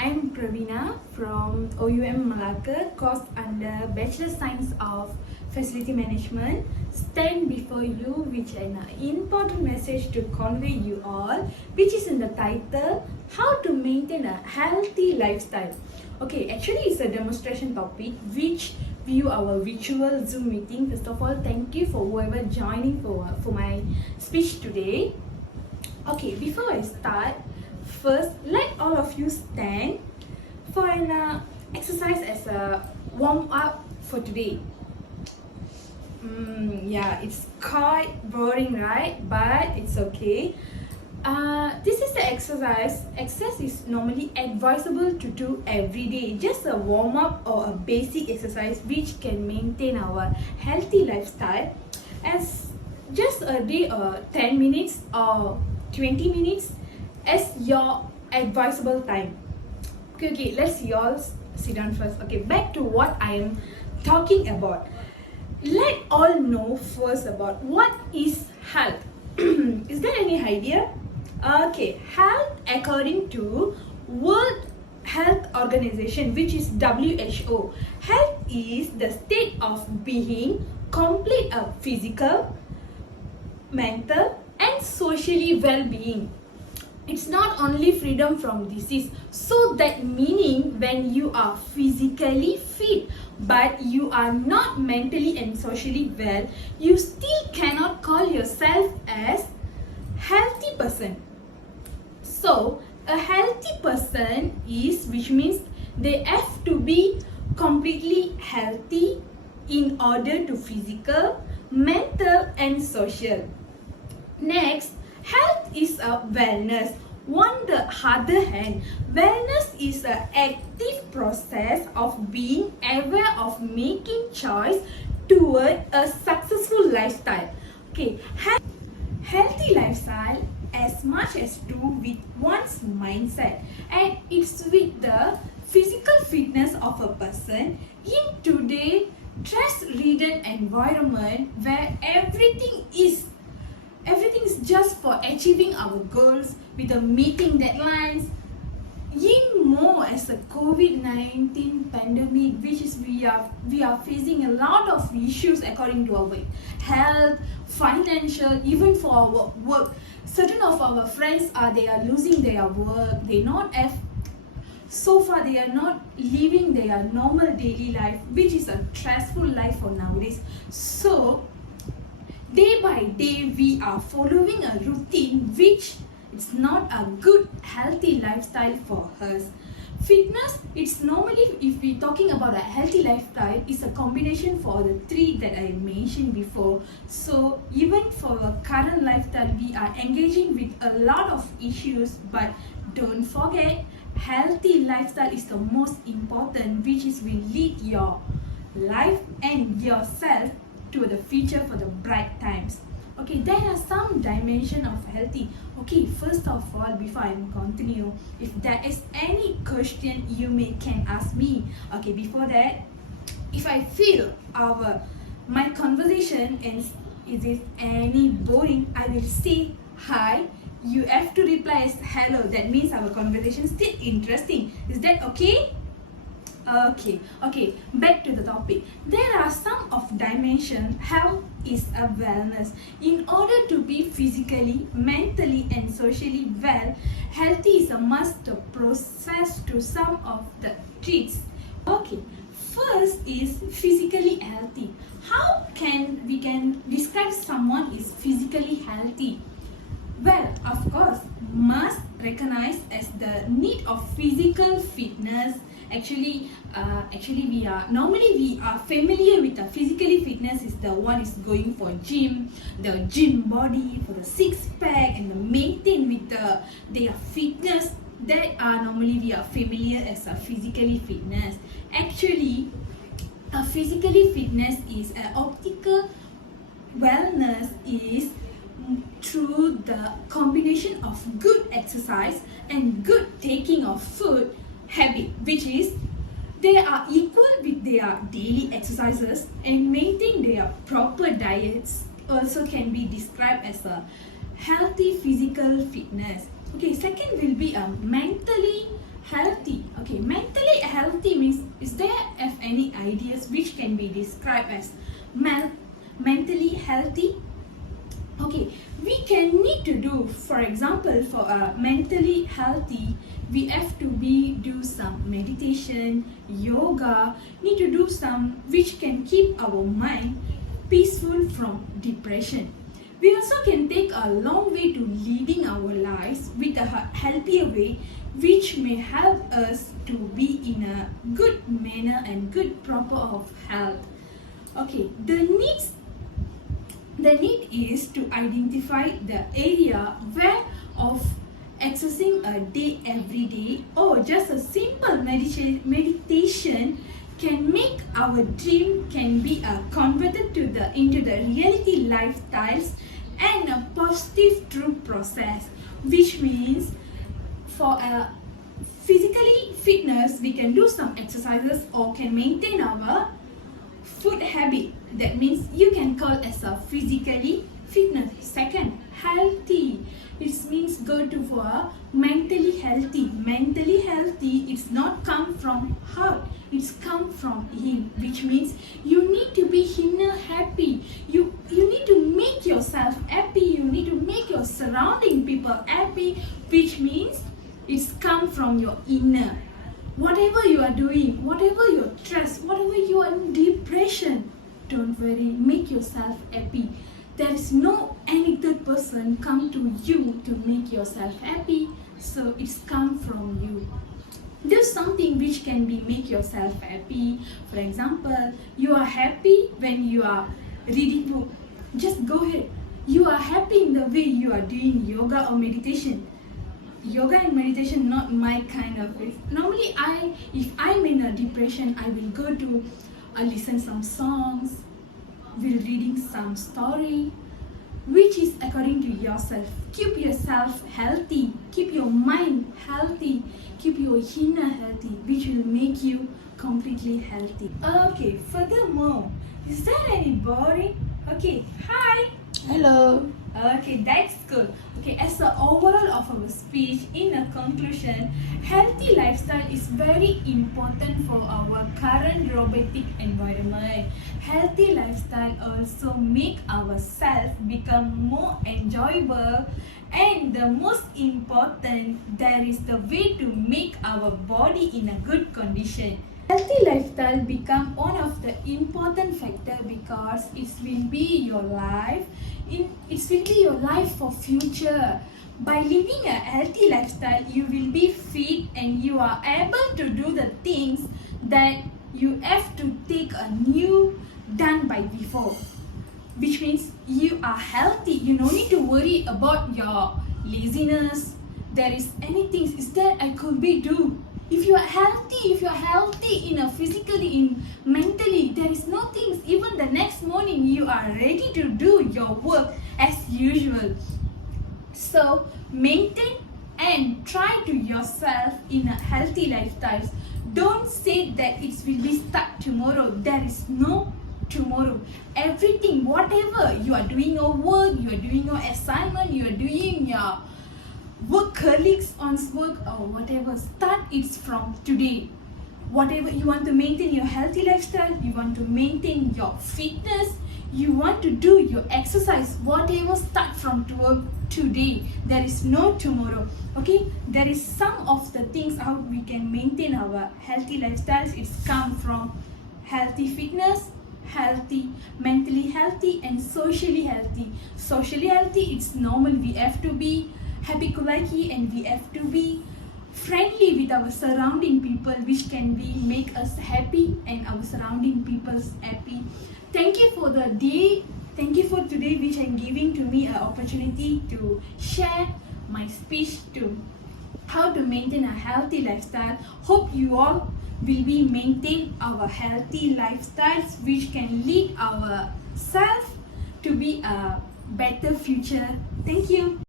I'm Pravina from OUM Malacca, course under Bachelor Science of Facility Management. Stand before you with an important message to convey you all, which is in the title, How to Maintain a Healthy Lifestyle. Okay, actually it's a demonstration topic which view our virtual Zoom meeting. First of all, thank you for whoever joining for my speech today. Okay, before I start, first let all of you stand for an exercise as a warm up for today. Yeah, it's quite boring, right? But it's okay. This is the exercise. Exercise is normally advisable to do every day. Just a warm up or a basic exercise which can maintain our healthy lifestyle. As just a day, 10 minutes or 20 minutes as your advisable time. Okay, let's you all sit down first. Okay, back to what I am talking about. Let all know first about what is health. Is there any idea? Okay, health according to World Health Organization, which is WHO. Health is the state of being complete of physical, mental and socially well-being. It's not only freedom from disease, so that meaning when you are physically fit but you are not mentally and socially well, you still cannot call yourself as healthy person. So a healthy person is, which means they have to be completely healthy in order to physical, mental and social. Next, health is a wellness. On the other hand, wellness is an active process of being aware of making choice toward a successful lifestyle. Okay, healthy lifestyle as much as do with one's mindset, and it's with the physical fitness of a person in today's stress-ridden environment where everything is just for achieving our goals with the meeting deadlines. In more as a COVID-19 pandemic, which is we are facing a lot of issues according to our health, financial, even for our work. Certain of our friends they are losing their work. They not have so far they are not living their normal daily life, which is a stressful life for nowadays. So day by day we are following a routine which it's not a good healthy lifestyle for us. Fitness, it's normally, if we're talking about a healthy lifestyle, is a combination for the three that I mentioned before. So even for our current lifestyle, we are engaging with a lot of issues, but don't forget, healthy lifestyle is the most important, which is will lead your life and yourself to the future for the bright times. Okay, there are some dimension of healthy. Okay, first of all, before I continue, if there is any question you can ask me. Okay, before that, if I feel my conversation is it any boring, I will say hi. You have to reply as hello. That means our conversation is still interesting. Is that okay? Okay, back to the topic. There are some of dimension. Health is a wellness. In order to be physically, mentally and socially well, healthy is a must process to some of the traits. Okay, first is physically healthy. How can we describe someone is physically healthy? Well, of course, must recognize as the need of physical fitness. Actually we are familiar with the physically fitness is the one is going for gym, the gym body for the six pack and the maintain with their fitness. That are normally we are familiar as a physically fitness. Actually, a physically fitness is an optical wellness is through the combination of good exercise and good taking of food habit, which is they are equal with their daily exercises and maintain their proper diets also can be described as a healthy physical fitness. Okay, second will be mentally healthy. Okay, mentally healthy means, is there any ideas which can be described as mentally healthy? Okay, we can need to do, for example, for mentally healthy, we have to do some meditation, yoga, need to do some which can keep our mind peaceful from depression. We also can take a long way to leading our lives with a healthier way, which may help us to be in a good manner and good proper of health. Okay, the need is to identify the area where of accessing a day every day or just a simple meditation can make our dream can be converted into the reality lifestyles and a positive true process, which means for a physically fitness we can do some exercises or can maintain our food habit. That means you can call as a physically fitness. Second, healthy. It means go to for mentally healthy. Mentally healthy, it's not come from heart, it's come from him, which means you need to be inner happy. You need to make yourself happy, you need to make your surrounding people happy, which means it's come from your inner. Whatever you are doing, whatever you're stressed, whatever you are in depression, don't worry, make yourself happy. There is no any third person come to you to make yourself happy, so it's come from you. Do something which can be make yourself happy. For example, you are happy when you are reading book. Just go ahead. You are happy in the way you are doing yoga or meditation. Yoga and meditation not my kind of way. Normally if I'm in a depression, I will go to listen some songs, will reading some story, which is according to yourself. Keep yourself healthy, keep your mind healthy, keep your inner healthy, which will make you completely healthy. Okay, furthermore, is there any boring? Okay, hi. Hello. Okay, that's good. Okay, as the overall of our speech, in a conclusion, healthy lifestyle is very important for our current robotic environment. Healthy lifestyle also make ourselves become more enjoyable, and the most important, there is the way to make our body in a good condition. Healthy lifestyle become one of the important factor because it will be your life. It will be your life for future. By living a healthy lifestyle, you will be fit and you are able to do the things that you have to take a new done by before. Which means you are healthy. You don't need to worry about your laziness. There is anything is that I could be do. If you are healthy in a physically, in mentally, there is no things. Even the next morning, you are ready to do your work as usual. So maintain and try to yourself in a healthy lifestyle. Don't say that it will be start tomorrow. There is no tomorrow. Everything, whatever you are doing your work, you are doing your assignment, you are doing your work colleagues on work or whatever, start it from today. Whatever you want to maintain your healthy lifestyle, you want to maintain your fitness, you want to do your exercise, whatever, start from today. There is no tomorrow. Okay, there is some of the things how we can maintain our healthy lifestyles. It's come from healthy fitness, healthy, mentally healthy, and socially healthy. Socially healthy, it's normal. We have to be happy-go-lucky and we have to be friendly with our surrounding people, which can be make us happy and our surrounding people's happy. Thank you for the day. Thank you for today, which I'm giving to me an opportunity to share my speech to how to maintain a healthy lifestyle. Hope you all will be maintain our healthy lifestyles, which can lead ourselves to be a better future. Thank you.